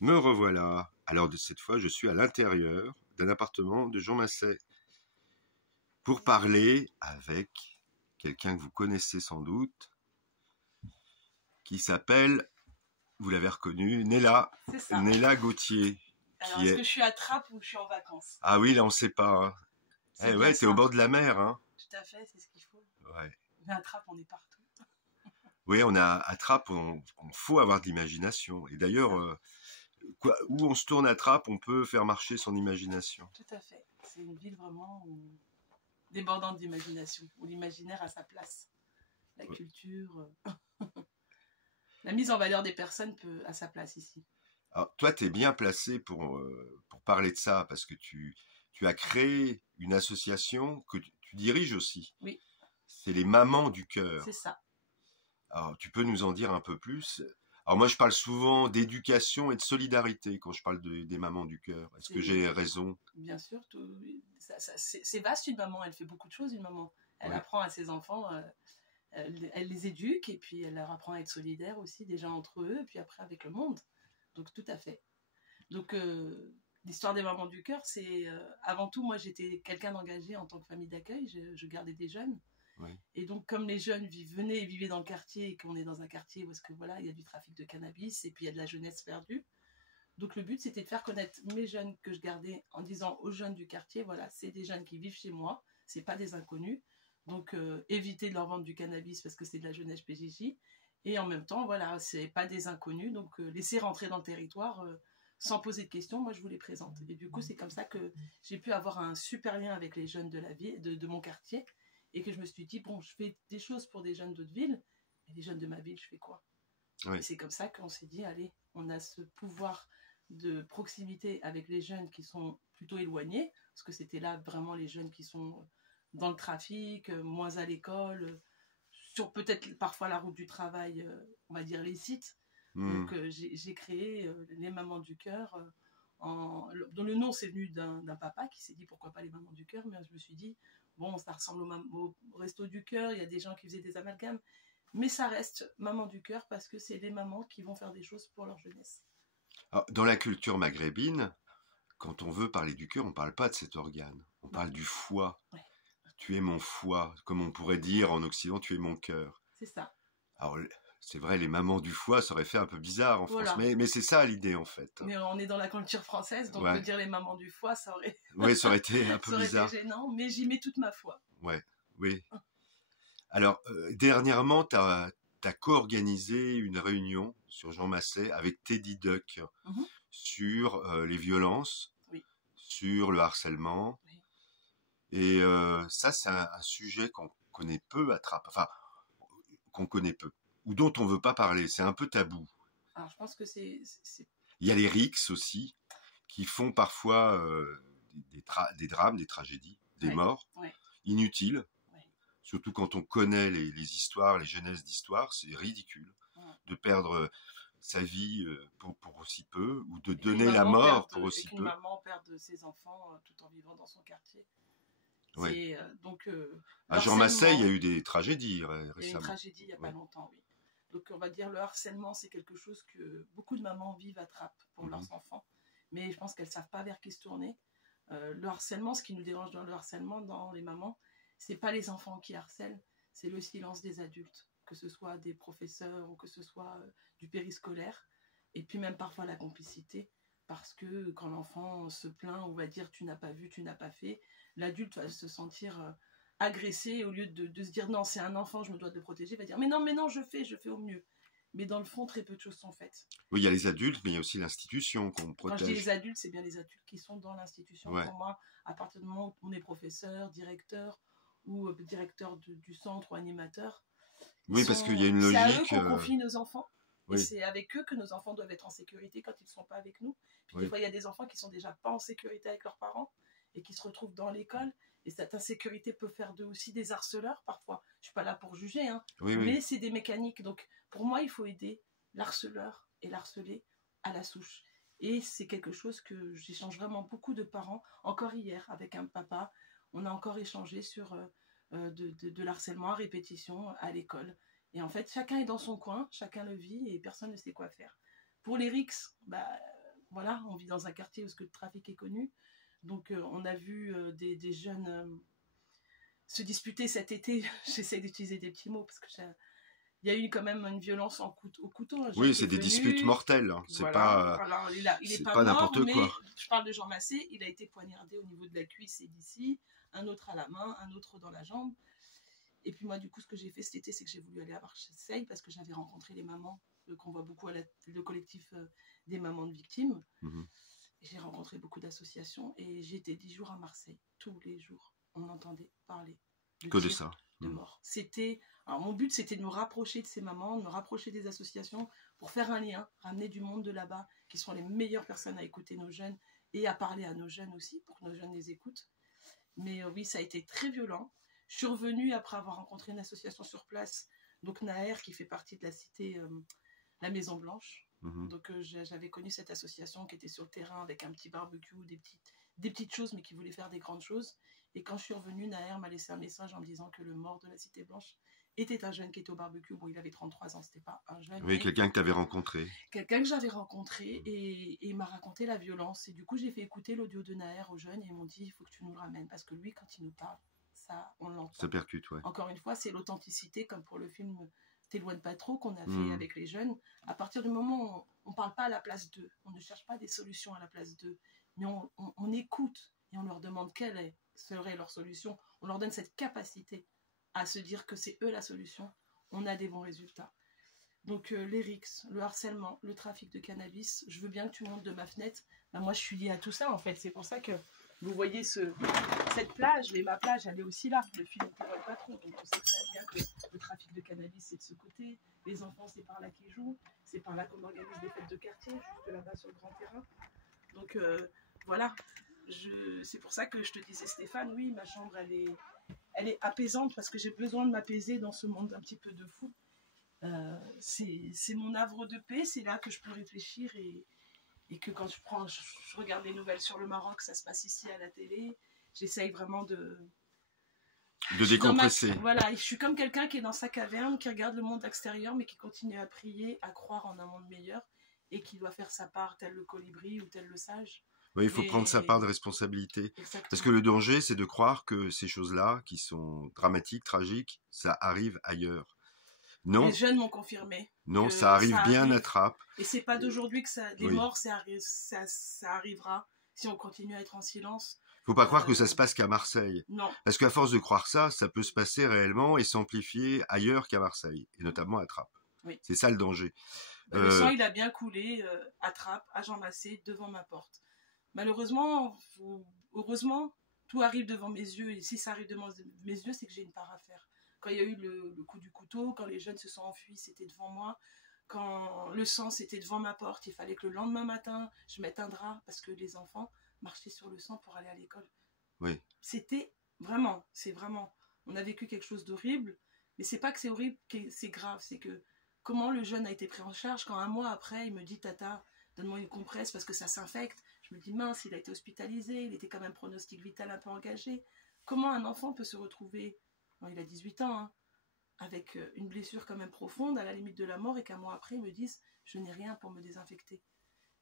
Me revoilà. Alors de cette fois, je suis à l'intérieur d'un appartement de Jean Masset pour parler avec quelqu'un que vous connaissez sans doute, qui s'appelle, vous l'avez reconnu, C'est ça. Néla Gauthier. Alors, est-ce que je suis à Trappes ou je suis en vacances? Ah oui, là on ne sait pas. Hein. C'est Eh bien ouais, t'es ça. au bord de la mer, hein. Tout à fait, c'est ce qu'il faut. Ouais. Mais à Trappes, on est partout. Oui, on a à Trappes, on faut avoir de l'imagination. Et d'ailleurs, où on se tourne à Trappes, on peut faire marcher son imagination. Tout à fait. C'est une ville vraiment débordante d'imagination, où l'imaginaire a sa place. La culture, la mise en valeur des personnes a sa place ici. Alors, toi, tu es bien placé pour parler de ça, parce que tu as créé une association que tu diriges aussi. Oui. C'est les Mamans du Cœur. C'est ça. Alors, tu peux nous en dire un peu plus? Alors, moi, je parle souvent d'éducation et de solidarité quand je parle des Mamans du Cœur. Est-ce que j'ai raison? Bien sûr. C'est vaste, une maman. Elle fait beaucoup de choses, une maman. Elle apprend à ses enfants... elle les éduque et puis elle leur apprend à être solidaire aussi, déjà entre eux, puis après avec le monde. Donc tout à fait. Donc l'histoire des Mamans du Cœur, c'est avant tout, moi j'étais quelqu'un d'engagé en tant que famille d'accueil, je gardais des jeunes. Oui. Et donc comme les jeunes venaient et vivaient dans le quartier et qu'on est dans un quartier où il y a du trafic de cannabis et puis il y a de la jeunesse perdue. Donc le but c'était de faire connaître mes jeunes que je gardais en disant aux jeunes du quartier, voilà, c'est des jeunes qui vivent chez moi, c'est pas des inconnus. Donc, éviter de leur vendre du cannabis parce que c'est de la jeunesse PJJ. Et en même temps, voilà, c'est pas des inconnus. Donc, laisser rentrer dans le territoire sans poser de questions, moi, je vous les présente. Et du coup, c'est comme ça que j'ai pu avoir un super lien avec les jeunes de la ville, de mon quartier. Et que je me suis dit, bon, je fais des choses pour des jeunes d'autres villes. Mais les jeunes de ma ville, je fais quoi? Oui. Et c'est comme ça qu'on s'est dit, allez, on a ce pouvoir de proximité avec les jeunes qui sont plutôt éloignés. Parce que c'était là vraiment les jeunes qui sont... dans le trafic, moins à l'école, sur peut-être parfois la route du travail, on va dire les sites. Donc j'ai créé les Mamans du Cœur, dont le nom c'est venu d'un papa qui s'est dit pourquoi pas les Mamans du Cœur, mais je me suis dit, bon, ça ressemble au Resto du Cœur, il y a des gens qui faisaient des amalgames, mais ça reste Maman du Cœur parce que c'est les mamans qui vont faire des choses pour leur jeunesse. Alors, dans la culture maghrébine, quand on veut parler du cœur, on ne parle pas de cet organe, on parle du foie. Ouais. Tu es mon foie, comme on pourrait dire en Occident, tu es mon cœur. C'est ça. Alors, c'est vrai, les mamans du foie, ça aurait fait un peu bizarre en France, mais c'est ça l'idée en fait. Mais on est dans la culture française, donc dire les mamans du foie, ça aurait... Oui, ça aurait été un peu bizarre. Ça aurait été gênant, mais j'y mets toute ma foi. Ouais, oui. Alors, dernièrement, tu as co-organisé une réunion sur Jean Masset avec Teddy Duck sur les violences, sur le harcèlement. Oui. Et ça, c'est un sujet qu'on connaît peu à Trappes, enfin, qu'on connaît peu, ou dont on ne veut pas parler, c'est un peu tabou. Alors, je pense que c'est... Il y a les rixes aussi, qui font parfois des drames, des tragédies, des morts inutiles. Surtout quand on connaît les histoires, les jeunesses d'histoire, c'est ridicule de perdre sa vie pour aussi peu, ou de donner la mort pour aussi peu. Et qu'une maman perde ses enfants tout en vivant dans son quartier. Oui. À Jean Masset, il y a eu des tragédies récemment. Il y a eu une tragédie il n'y a pas longtemps, oui. Donc on va dire le harcèlement, c'est quelque chose que beaucoup de mamans vivent à Trappes pour leurs enfants. Mais je pense qu'elles ne savent pas vers qui se tourner. Le harcèlement, ce qui nous dérange dans le harcèlement, dans les mamans, c'est pas les enfants qui harcèlent, c'est le silence des adultes, que ce soit des professeurs ou que ce soit du périscolaire, et puis même parfois la complicité, parce que quand l'enfant se plaint ou va dire tu n'as pas vu, tu n'as pas fait, l'adulte va se sentir agressé au lieu de se dire non, c'est un enfant, je me dois de le protéger, va dire mais non, je fais au mieux. Mais dans le fond, très peu de choses sont faites. Oui, il y a les adultes, mais il y a aussi l'institution qu'on protège. Quand je dis les adultes, c'est bien les adultes qui sont dans l'institution. Pour moi, à partir du moment où on est professeur, directeur, ou directeur du centre ou animateur. Oui, parce qu'il y a une logique. C'est à eux qu'on confie nos enfants. Et c'est avec eux que nos enfants doivent être en sécurité quand ils ne sont pas avec nous. Puis des fois, il y a des enfants qui sont déjà pas en sécurité avec leurs parents et qui se retrouvent dans l'école. Et cette insécurité peut faire d'eux aussi des harceleurs parfois. Je ne suis pas là pour juger, hein, mais c'est des mécaniques. Donc, pour moi, il faut aider l'harceleur et l'harcelé à la souche. Et c'est quelque chose que j'échange vraiment beaucoup de parents. Encore hier, avec un papa, on a encore échangé sur de l'harcèlement à répétition à l'école. Et en fait, chacun est dans son coin, chacun le vit et personne ne sait quoi faire. Pour les rixes, voilà, on vit dans un quartier où le trafic est connu. Donc, on a vu des jeunes se disputer cet été. J'essaie d'utiliser des petits mots parce que il y a eu quand même une violence au couteau. Un jeune Oui, qui est c'est des venu, disputes mortelles. Hein. C'est voilà. pas, Alors, il est c'est pas pas mort, n'importe mais quoi. je parle de Jean Massé. Il a été poignardé au niveau de la cuisse et d'ici, un autre à la main, un autre dans la jambe. Et puis moi, du coup, ce que j'ai fait cet été, c'est que j'ai voulu aller à Marseille parce que j'avais rencontré les mamans qu'on voit beaucoup le collectif des mamans de victimes. J'ai rencontré beaucoup d'associations et j'ai été 10 jours à Marseille. Tous les jours, on entendait parler de ça. De mort. Alors mon but, c'était de me rapprocher de ces mamans, de me rapprocher des associations pour faire un lien, ramener du monde de là-bas, qui sont les meilleures personnes à écouter nos jeunes et à parler à nos jeunes aussi, pour que nos jeunes les écoutent. Mais oui, ça a été très violent. Je suis revenue après avoir rencontré une association sur place, donc Naher, qui fait partie de la cité La Maison Blanche. Donc j'avais connu cette association qui était sur le terrain avec un petit barbecue, des petites choses, mais qui voulait faire des grandes choses. Et quand je suis revenue, Naher m'a laissé un message en me disant que le mort de la Cité Blanche était un jeune qui était au barbecue. Bon, il avait 33 ans, c'était pas un jeune. Oui, quelqu'un que tu avais rencontré. Quelqu'un que j'avais rencontré et il m'a raconté la violence. Et du coup, j'ai fait écouter l'audio de Naher aux jeunes et ils m'ont dit, il faut que tu nous le ramènes. Parce que lui, quand il nous parle, ça, on l'entend. Ça percute, ouais. Encore une fois, c'est l'authenticité, comme pour le film T'éloigne pas trop qu'on a fait avec les jeunes. À partir du moment où on parle pas à la place d'eux, on ne cherche pas des solutions à la place d'eux, mais on écoute et on leur demande quelle serait leur solution. On leur donne cette capacité à se dire que c'est eux la solution. On a des bons résultats. Donc les RICS, le harcèlement, le trafic de cannabis, je veux bien que tu montes de ma fenêtre. Ben, moi, je suis liée à tout ça, en fait. C'est pour ça que vous voyez cette plage, mais ma plage, elle est aussi là. Le film ne voit pas trop. Donc on sait très bien que le trafic de cannabis, c'est de ce côté. Les enfants, c'est par là qu'ils jouent. C'est par là qu'on organise des fêtes de quartier, juste là-bas sur le grand terrain. Donc voilà. C'est pour ça que je te disais, Stéphane, oui, ma chambre, elle est apaisante parce que j'ai besoin de m'apaiser dans ce monde un petit peu de fou. C'est mon havre de paix, c'est là que je peux réfléchir et que quand je regarde les nouvelles sur le Maroc, ça se passe ici à la télé, j'essaye vraiment de décompresser. Voilà, je suis comme quelqu'un qui est dans sa caverne, qui regarde le monde extérieur, mais qui continue à prier, à croire en un monde meilleur et qui doit faire sa part, tel le colibri ou tel le sage. Oui, il faut prendre sa part de responsabilité. Exactement. Parce que le danger, c'est de croire que ces choses-là, qui sont dramatiques, tragiques, ça arrive ailleurs. Non. Les jeunes m'ont confirmé. Non, ça arrive bien à Trappes. Et c'est pas d'aujourd'hui que les morts, ça arrivera si on continue à être en silence. Faut pas croire que ça se passe qu'à Marseille. Non. Parce qu'à force de croire ça, ça peut se passer réellement et s'amplifier ailleurs qu'à Marseille, et notamment à Trappes. Oui. C'est ça le danger. Le sang, il a bien coulé à Trappes, à Jean Massé, devant ma porte. Malheureusement, heureusement, tout arrive devant mes yeux. Et si ça arrive devant mes yeux, c'est que j'ai une part à faire. Quand il y a eu le coup du couteau, quand les jeunes se sont enfuis, c'était devant moi. Quand le sang, c'était devant ma porte, il fallait que le lendemain matin, je mette un drap parce que les enfants marchaient sur le sang pour aller à l'école. Oui. C'était vraiment, on a vécu quelque chose d'horrible, mais c'est pas que c'est horrible, que c'est grave, c'est que comment le jeune a été pris en charge quand un mois après, il me dit, tata, donne-moi une compresse parce que ça s'infecte. Je me dis, mince, il a été hospitalisé, il était quand même pronostic vital un peu engagé. Comment un enfant peut se retrouver, bon, il a 18 ans, hein, avec une blessure quand même profonde, à la limite de la mort, et qu'un mois après, ils me disent, je n'ai rien pour me désinfecter.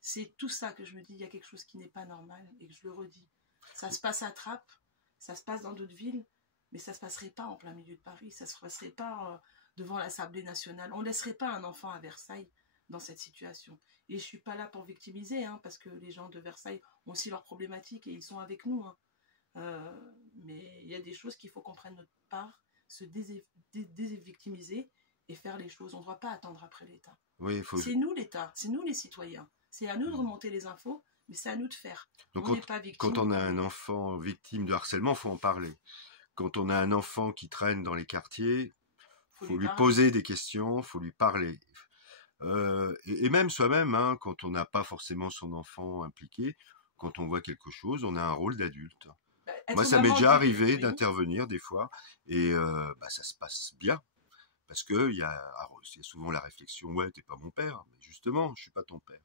C'est tout ça que je me dis, il y a quelque chose qui n'est pas normal, et que je le redis. Ça se passe à Trappes, ça se passe dans d'autres villes, mais ça ne se passerait pas en plein milieu de Paris, ça ne se passerait pas devant l'Assemblée nationale. On ne laisserait pas un enfant à Versailles dans cette situation. Et je ne suis pas là pour victimiser, hein, parce que les gens de Versailles ont aussi leurs problématiques et ils sont avec nous. Hein. Mais il y a des choses qu'il faut qu'on prenne notre part, se dévictimiser et faire les choses. On ne doit pas attendre après l'État. Oui, c'est nous l'État, c'est nous les citoyens. C'est à nous de remonter les infos, mais c'est à nous de faire. Donc quand on a un enfant victime de harcèlement, il faut en parler. Quand on a un enfant qui traîne dans les quartiers, il faut lui poser des questions, il faut lui parler. Et même soi-même, hein, quand on n'a pas forcément son enfant impliqué, quand on voit quelque chose, on a un rôle d'adulte. Moi, ça m'est déjà arrivé d'intervenir des fois, et ça se passe bien. Parce qu'il y a souvent la réflexion, ouais, t'es pas mon père, mais justement, je suis pas ton père.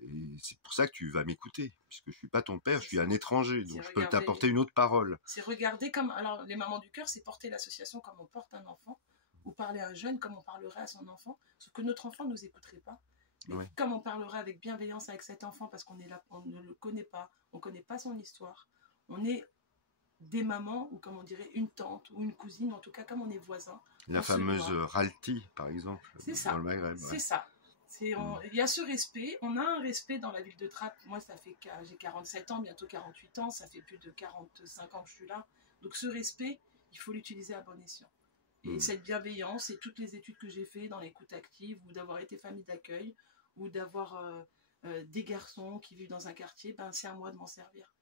Et c'est pour ça que tu vas m'écouter, puisque je suis pas ton père, je suis un étranger, donc je peux t'apporter une autre parole. C'est regarder comme, alors les mamans du cœur, c'est porter l'association comme on porte un enfant, ou parler à un jeune comme on parlerait à son enfant, sauf que notre enfant ne nous écouterait pas. Mais comme on parlera avec bienveillance avec cet enfant, parce qu'on est là, on ne le connaît pas, on ne connaît pas son histoire, on est des mamans, ou comme on dirait, une tante ou une cousine, en tout cas, comme on est voisins. La fameuse Ralti, par exemple, dans le Maghreb. C'est ça. Il y a ce respect, on a un respect dans la ville de Trappes. Moi, j'ai 47 ans, bientôt 48 ans, ça fait plus de 45 ans que je suis là. Donc ce respect, il faut l'utiliser à bon escient. Et cette bienveillance et toutes les études que j'ai fait dans l'écoute active, ou d'avoir été famille d'accueil, ou d'avoir des garçons qui vivent dans un quartier, ben, c'est à moi de m'en servir.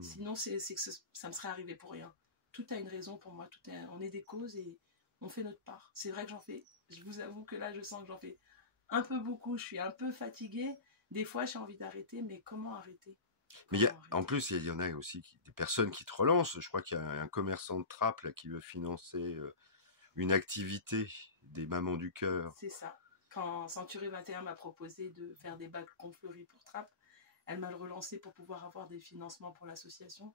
Sinon, c'est que ça me serait arrivé pour rien. Tout a une raison pour moi. On est des causes et on fait notre part. C'est vrai que j'en fais. Je vous avoue que là, je sens que j'en fais un peu beaucoup. Je suis un peu fatiguée. Des fois, j'ai envie d'arrêter, mais comment arrêter? Mais en plus, il y en a aussi des personnes qui te relancent. Je crois qu'il y a un commerçant de Trappes là, qui veut financer une activité des mamans du cœur. C'est ça. Quand Century 21 m'a proposé de faire des bacs confleuris pour Trappes, elle m'a relancé pour pouvoir avoir des financements pour l'association.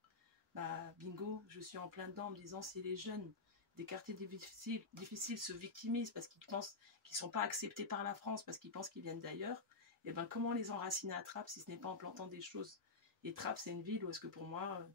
Bah, bingo, je suis en plein dedans en me disant, si les jeunes des quartiers difficiles se victimisent parce qu'ils pensent qu'ils ne sont pas acceptés par la France, parce qu'ils pensent qu'ils viennent d'ailleurs, et ben comment les enraciner à Trappes si ce n'est pas en plantant des choses? Et Trappes, c'est une ville où est-ce que pour moi,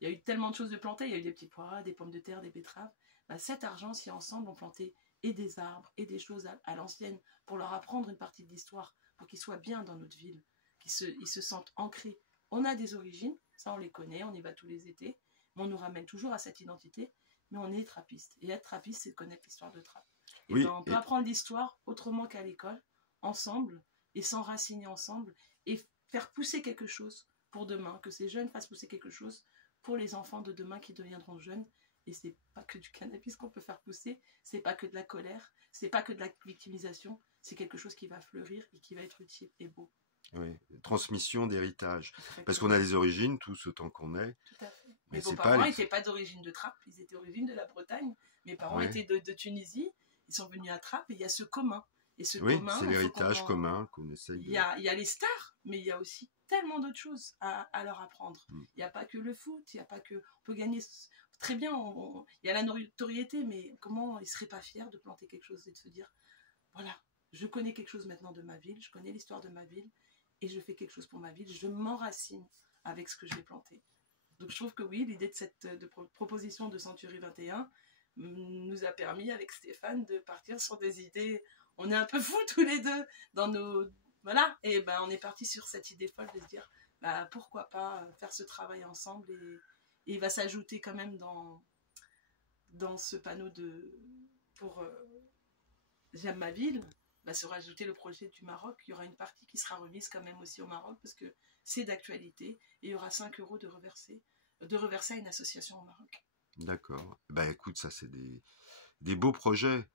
il y a eu tellement de choses de planter, il y a eu des petits pois, des pommes de terre, des betteraves. Bah, cet argent, si ensemble on plantait et des arbres et des choses à l'ancienne pour leur apprendre une partie de l'histoire, pour qu'ils soient bien dans notre ville, ils se sentent ancrés. On a des origines, ça on les connaît, on y va tous les étés, mais on nous ramène toujours à cette identité, mais on est trappiste. Et être trappiste, c'est connaître l'histoire de Trappes. Et oui, ben, on peut apprendre l'histoire autrement qu'à l'école, ensemble, et s'enraciner ensemble, et faire pousser quelque chose pour demain, que ces jeunes fassent pousser quelque chose pour les enfants de demain qui deviendront jeunes. Et c'est pas que du cannabis qu'on peut faire pousser, c'est pas que de la colère, c'est pas que de la victimisation, c'est quelque chose qui va fleurir et qui va être utile et beau. Oui, transmission d'héritage. Parce qu'on a des origines, tous autant qu'on est. Tout à fait. Mes beaux-parents n'étaient pas d'origine de Trappes, ils étaient d'origine de la Bretagne. Mes parents étaient de Tunisie, ils sont venus à Trappes et il y a ce commun. Et ce commun, c'est l'héritage commun qu'on essaye de... Il y a les stars, mais il y a aussi tellement d'autres choses à leur apprendre. Il n'y a pas que le foot, il n'y a pas que... On peut gagner... Très bien, il y a la notoriété, mais comment ils ne seraient pas fiers de planter quelque chose et de se dire, voilà, je connais quelque chose maintenant de ma ville, je connais l'histoire de ma ville, et je fais quelque chose pour ma ville, je m'enracine avec ce que je vais planter. Donc je trouve que oui, l'idée de cette proposition de Century 21 nous a permis, avec Stéphane, de partir sur des idées. On est un peu fous tous les deux dans nos... Voilà, et ben on est parti sur cette idée folle de se dire, bah, pourquoi pas faire ce travail ensemble, et il va s'ajouter quand même dans ce panneau pour J'aime ma ville, va se rajouter le projet du Maroc. Il y aura une partie qui sera remise quand même aussi au Maroc parce que c'est d'actualité, et il y aura 5 € de reverser à une association au Maroc. D'accord. Bah écoute, ça c'est des beaux projets.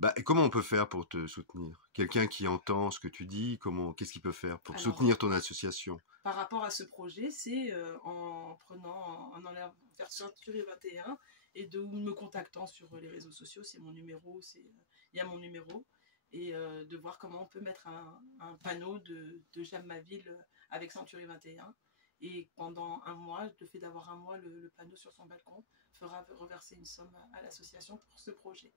Bah, et comment on peut faire pour te soutenir? Quelqu'un qui entend ce que tu dis, qu'est-ce qu'il peut faire pour soutenir ton association? Par rapport à ce projet, c'est en allant vers Century 21 et de me contactant sur les réseaux sociaux, c'est mon numéro, il y a mon numéro, et de voir comment on peut mettre un panneau de J'aime ma ville avec Century 21. Et pendant un mois, le fait d'avoir un mois le panneau sur son balcon fera reverser une somme à l'association pour ce projet.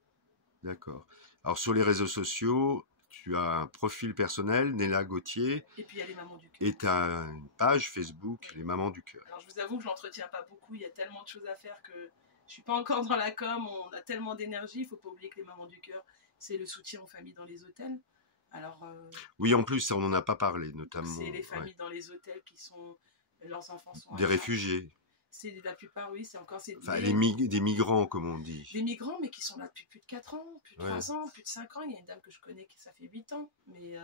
D'accord. Alors sur les réseaux sociaux, tu as un profil personnel, Néla Gauthier. Et puis il y a les Mamans du Cœur. Et tu as une page Facebook, les Mamans du Cœur. Alors je vous avoue que je n'entretiens pas beaucoup, il y a tellement de choses à faire que je ne suis pas encore dans la com, on a tellement d'énergie, il ne faut pas oublier que les Mamans du Cœur, c'est le soutien aux familles dans les hôtels. Alors, oui, en plus, on n'en a pas parlé, notamment. C'est les familles dans les hôtels qui sont... Leurs enfants sont... Des réfugiés. C'est la plupart, oui, c'est encore... Enfin, des migrants, comme on dit. Des migrants, mais qui sont là depuis plus de 4 ans, plus de 3 ans, plus de 5 ans. Il y a une dame que je connais qui ça fait 8 ans. Mais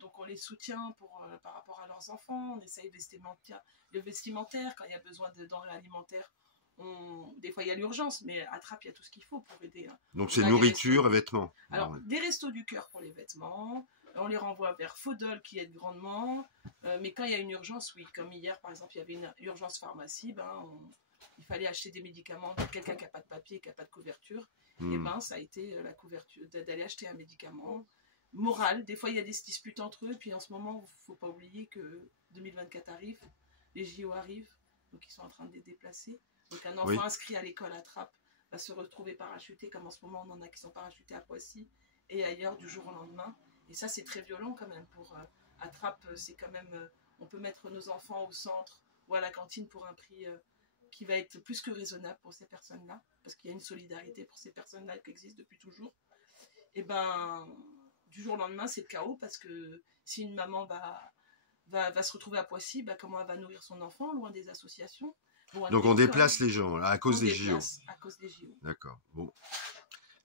donc on les soutient par rapport à leurs enfants. On essaye le vestimentaire quand il y a besoin de denrées alimentaires. Des fois il y a l'urgence, mais à Trappes il y a tout ce qu'il faut pour aider. Donc c'est nourriture et vêtements. Alors des restos du cœur pour les vêtements. On les renvoie vers Faudol qui aide grandement. Mais quand il y a une urgence, oui, comme hier par exemple, il y avait une urgence pharmacie, il fallait acheter des médicaments. Quelqu'un qui n'a pas de papier, qui n'a pas de couverture, et ça a été la couverture d'aller acheter un médicament. Moral, des fois il y a des disputes entre eux, puis en ce moment, il ne faut pas oublier que 2024 arrive, les JO arrivent, donc ils sont en train de les déplacer. Donc un enfant inscrit à l'école à Trappes va se retrouver parachuté, comme en ce moment on en a qui sont parachutés à Poissy et ailleurs du jour au lendemain. Et ça c'est très violent quand même pour À Trappes, c'est quand même, on peut mettre nos enfants au centre ou à la cantine pour un prix qui va être plus que raisonnable pour ces personnes-là, parce qu'il y a une solidarité pour ces personnes-là qui existe depuis toujours. Et ben, du jour au lendemain, c'est le chaos, parce que si une maman va se retrouver à Poissy, comment elle va nourrir son enfant, loin des associations. Donc on déplace les gens là, à cause des JO. À cause des JO. D'accord. Bon,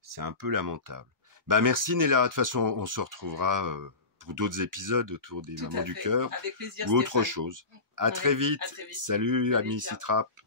c'est un peu lamentable. Merci Néla. De toute façon, on se retrouvera pour d'autres épisodes autour des Mamans du Cœur ou autre chose. À très vite. Salut, amis Trappes.